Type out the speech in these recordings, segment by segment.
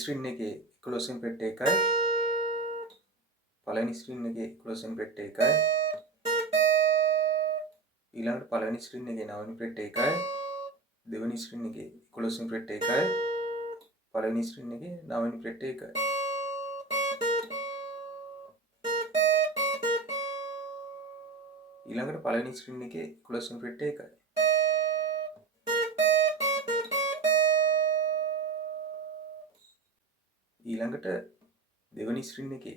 Screen එකේ 11 වෙනි පෙට්ටිය එකයි. පළවෙනි ස්ක්‍රීන් එකේ 11 වෙනි පෙට්ටිය එකයි. ඊළඟට පළවෙනි ස්ක්‍රීන් එකේ 9 වෙනි පෙට්ටිය එකයි. දෙවෙනි ස්ක්‍රීන් එකේ 11 වෙනි පෙට්ටිය එකයි. පළවෙනි ස්ක්‍රීන් එකේ 9 වෙනි පෙට්ටිය එකයි. ඊළඟට පළවෙනි ස්ක්‍රීන් එකේ 11 වෙනි පෙට්ටිය එකයි. ඊළඟට දෙවෙනි ස්ක්‍රීන් එකේ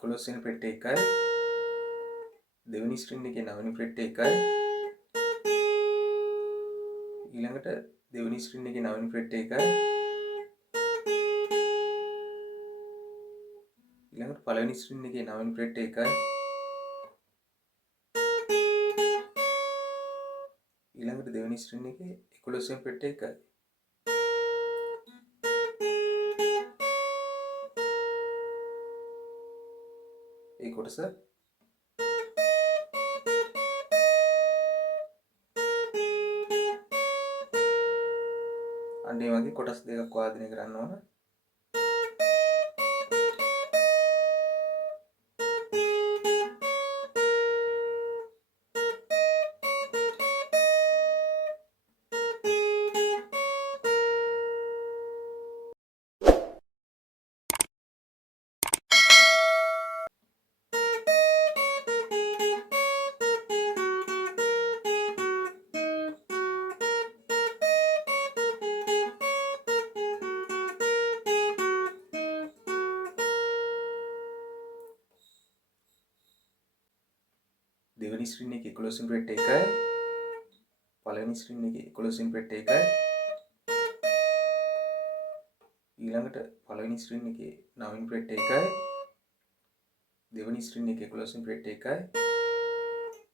11 වෙනි පෙට්ටිය එකයි. දෙවෙනි ස්ක්‍රීන් එකේ 9 වෙනි පෙට්ටිය එකයි. ඊළඟට දෙවෙනි ස්ක්‍රීන් එකේ 9 වෙනි පෙට්ටිය එකයි. ඊළඟට පළවෙනි ස්ක්‍රීන් එකේ 9 වෙනි පෙට්ටිය එකයි. ඊළඟට දෙවෙනි ස්ක්‍රීන් එකේ 11 වෙනි පෙට්ටිය එකයි. ඒ කොටස අන්න ඒ වගේ කොටස් දෙකක් වාදනය කරන්න ඕන. දෙවෙනි ස්ක්‍රීන් එකේ 11 වෙනි පෙට්ටිය එකයි. පළවෙනි ස්ක්‍රීන් එකේ 11 වෙනි පෙට්ටිය එකයි. ඊළඟට පළවෙනි ස්ක්‍රීන් එකේ 9 වෙනි පෙට්ටිය එකයි. දෙවෙනි ස්ක්‍රීන් එකේ 11 වෙනි පෙට්ටිය එකයි.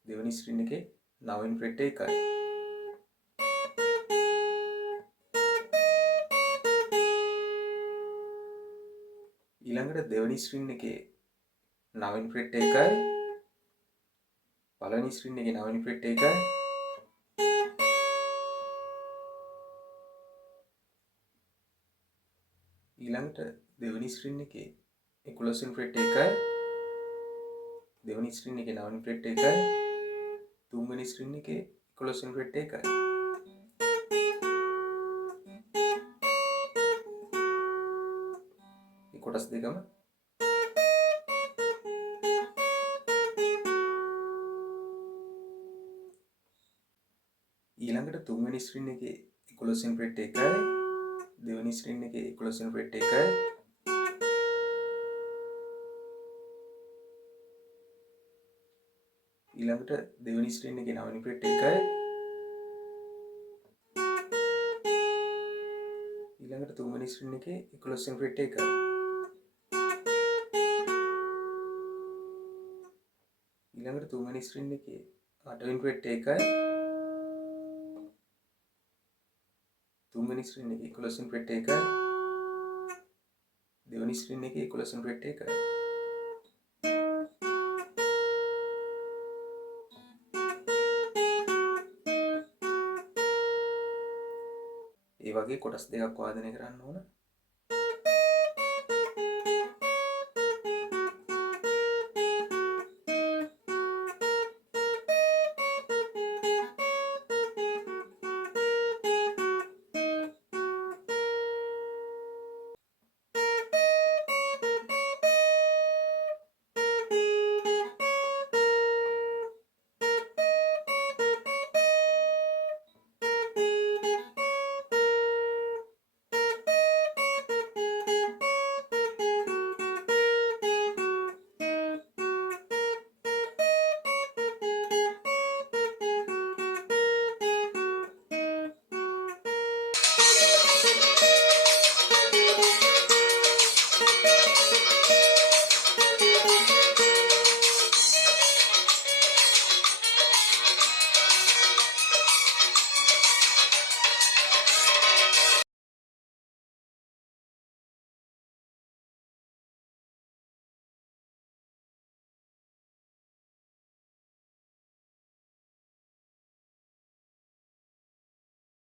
දෙවෙනි ස්ක්‍රීන් එකේ 9 වෙනි පෙට්ටිය එකයි. ඊළඟට දෙවෙනි ස්ක්‍රීන් එකේ 9 වෙනි පෙට්ටිය එකයි. පළවෙනි ස්ක්‍රීන් එකේ 9 වෙනි පෙට්ටිය එකයි. ඊළඟට දෙවෙනි ස්ක්‍රීන් එකේ 11 වෙනි පෙට්ටිය එකයි. දෙවෙනි ස්ක්‍රීන් එකේ 9 වෙනි පෙට්ටිය එකයි. තුන්වෙනි ස්ක්‍රීන් එකේ 11 වෙනි පෙට්ටිය එකයි. මේ කොටස් දෙකම ඊළඟට තුන්වෙනි ස්ක්‍රීන් එකේ 11 වෙනි පෙට්ටිය එකයි. දෙවෙනි ස්ක්‍රීන් එකේ 11 වෙනි පෙට්ටිය එකයි. ඊළඟට දෙවෙනි ස්ක්‍රීන් එකේ 9 වෙනි පෙට්ටිය එකයි. ඊළඟට තුන්වෙනි ස්ක්‍රීන් එකේ 11 වෙනි පෙට්ටිය එකයි. ඊළඟට තුන්වෙනි ස්ක්‍රීන් එකේ 8 වෙනි පෙට්ටිය එකයි. තුන්වෙනි ස්ක්‍රීන් එකේ 11 වෙනි පෙට්ටිය එකයි. දෙවෙනි ස්ක්‍රීන් එකේ 11 වෙනි පෙට්ටිය එකයි. ඒ වගේ කොටස් දෙකක් වාදනය කරන්න ඕන.